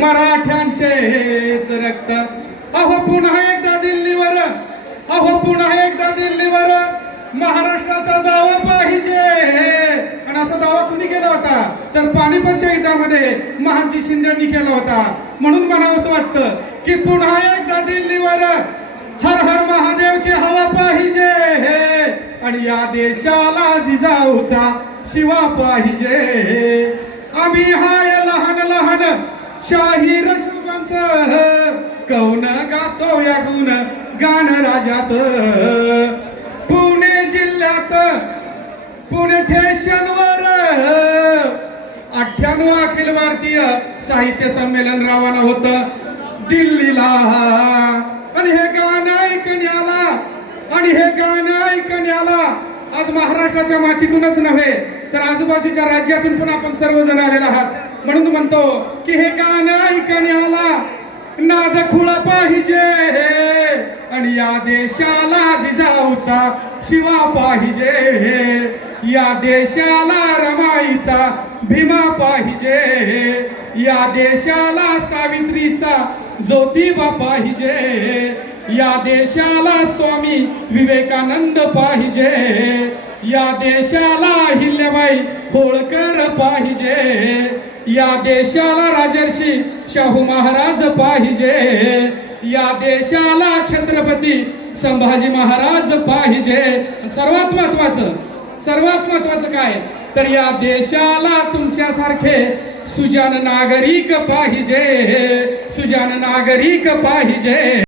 मराठ्यांचेच रक्त. अहो पुन्हा एकदा दिल्लीवर. अहो पुन्हा एकदा दिल्लीवर. महाराष्ट्राचा दावा पाहिजे. आणि असा दावा कुणी केला होता? तर पानिपतच्या युद्धामध्ये महाजी शिंदेनी केला होता. म्हणून म्हणावंसं वाटतं की पुन्हा एकदा दिल्लीवर हर हर महादेवची हवा पाहिजे. आणि या देशाला जिजाऊचा शिवा पाहिजे. शाही रशुबांच कौन गातो या गुण? गाण राजाच. पुणे जिल्ह्यात पुणे ठेशनवर अठ्ठ्याण्णव अखिल भारतीय साहित्य संमेलन रवाना होत दिल्लीला. आणि हे गाणं ऐकण्याला आणि हे गाणं ऐकण्याला आज महाराष्ट्राच्या मातीतूनच नव्हे तर आजूबाजूच्या राज्यातून पण आपण सर्वजण आलेला आहात. म्हणून म्हणतो की हे गाणं ऐकण्याला नाद खुळा पाहिजे. आणि या देशाला जिजाऊचा शिवा पाहिजे. या देशाला रमाईचा भीमा पाहिजे. या देशाला सावित्रीचा ज्योतिबा पाहिजे. या देशाला स्वामी विवेकानंद पाहिजे. या देशाला हिल्याबाई होळकर पाहिजे. या देशाला राजर्षी शाहू महाराज पाहिजे. या देशाला छत्रपती संभाजी महाराज पाहिजे. सर्वात महत्वाचं सर्वात महत्वाचं काय? तर या देशाला तुमच्यासारखे सुजान नागरिक पाहिजे. सुजान नागरिक पाहिजे.